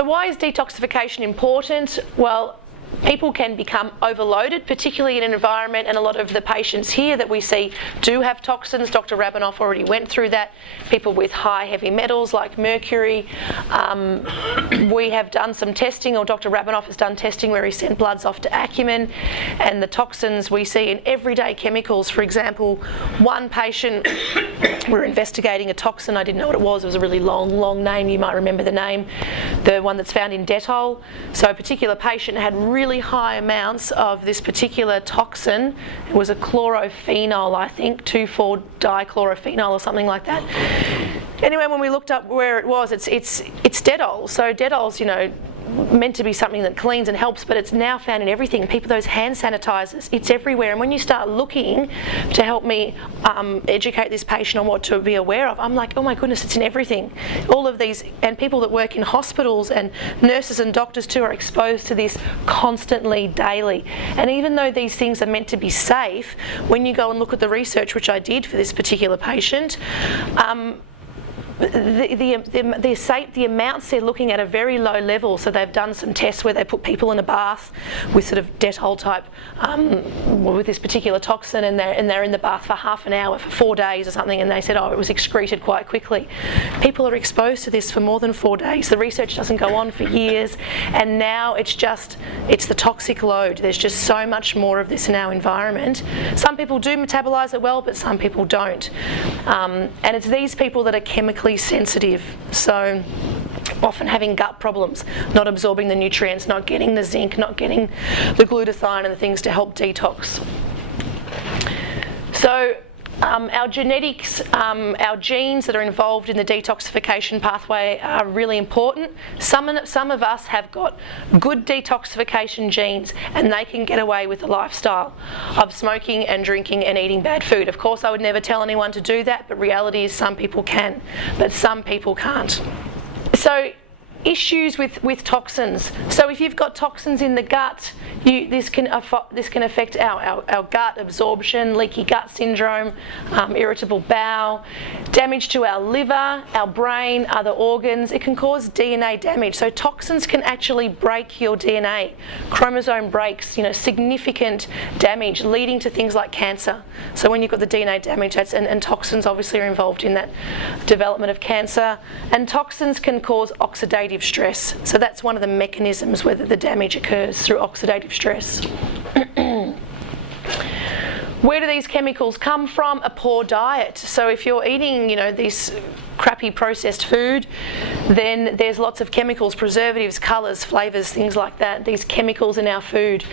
So why is detoxification important? Well, people can become overloaded, particularly in an environment, and a lot of the patients here that we see do have toxins. Dr. Rabinoff already went through that. People with high heavy metals like mercury. We have done some testing, or Dr. Rabinoff has done testing where he sent bloods off to Acumen, and the toxins we see in everyday chemicals. For example, one patient, we're investigating a toxin. I didn't know what it was. It was a really long name. You might remember the name. The one that's found in Dettol. So a particular patient had really high amounts of this particular toxin. It was a chlorophenol, I think, 2,4-dichlorophenol or something like that. Anyway, when we looked up where it was, it's Dettol. So Dettol's, you know, meant to be something that cleans and helps, but it's now found in everything. People, those hand sanitizers, it's everywhere. And when you start looking to help me educate this patient on what to be aware of, I'm like, oh my goodness, it's in everything. All of these, and people that work in hospitals and nurses and doctors too are exposed to this constantly, daily. And even though these things are meant to be safe, when you go and look at the research, which I did for this particular patient, the amounts they're looking at are very low level. So they've done some tests where they put people in a bath with sort of Dettol type, with this particular toxin, and they're in the bath for half an hour for 4 days or something, and they said, oh, it was excreted quite quickly. People are exposed to this for more than 4 days. The research doesn't go on for years, and now it's the toxic load. There's just so much more of this in our environment. Some people do metabolize it well, but some people don't. And it's these people that are chemically sensitive, so often having gut problems, not absorbing the nutrients, not getting the zinc, not getting the glutathione and the things to help detox. So our genetics, our genes that are involved in the detoxification pathway are really important. Some of us have got good detoxification genes, and they can get away with a lifestyle of smoking and drinking and eating bad food. Of course, I would never tell anyone to do that, but reality is some people can, but some people can't. So issues with toxins. So if you've got toxins in the gut, this can affect our gut absorption, leaky gut syndrome, irritable bowel, damage to our liver, our brain, other organs. It can cause DNA damage. So toxins can actually break your DNA. Chromosome breaks, you know, significant damage, leading to things like cancer. So when you've got the DNA damage, and toxins obviously are involved in that development of cancer. And toxins can cause oxidative stress. So that's one of the mechanisms where the damage occurs, through oxidative stress. Where do these chemicals come from? A poor diet. So if you're eating, you know, this crappy processed food, then there's lots of chemicals, preservatives, colours, flavours, things like that, these chemicals in our food.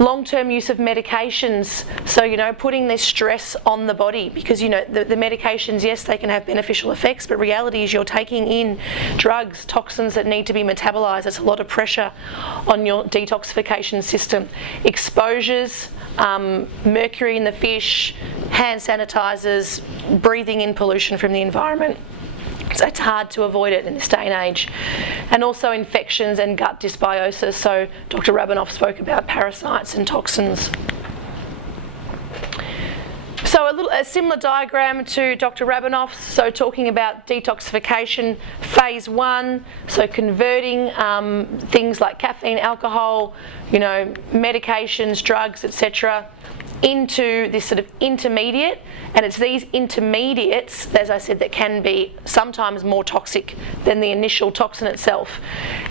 Long-term use of medications, so, you know, putting this stress on the body, because, you know, the medications, yes, they can have beneficial effects, but reality is you're taking in drugs, toxins that need to be metabolised. It's a lot of pressure on your detoxification system. Exposures, mercury in the fish, hand sanitizers, breathing in pollution from the environment. So it's hard to avoid it in this day and age. And also infections and gut dysbiosis. So Dr. Rabinoff spoke about parasites and toxins. So a similar diagram to Dr. Rabinoff's, so talking about detoxification, phase 1, so converting things like caffeine, alcohol, you know, medications, drugs, etc., into this sort of intermediate, and it's these intermediates, as I said, that can be sometimes more toxic than the initial toxin itself,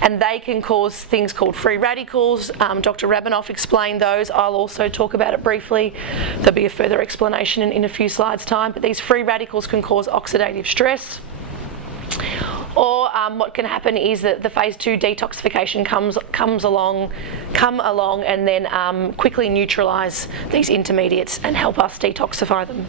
and they can cause things called free radicals. Dr. Rabinoff explained those. I'll also talk about it briefly. There'll be a further explanation in a few slides' time, but these free radicals can cause oxidative stress. Or what can happen is that the phase 2 detoxification come along and then quickly neutralise these intermediates and help us detoxify them.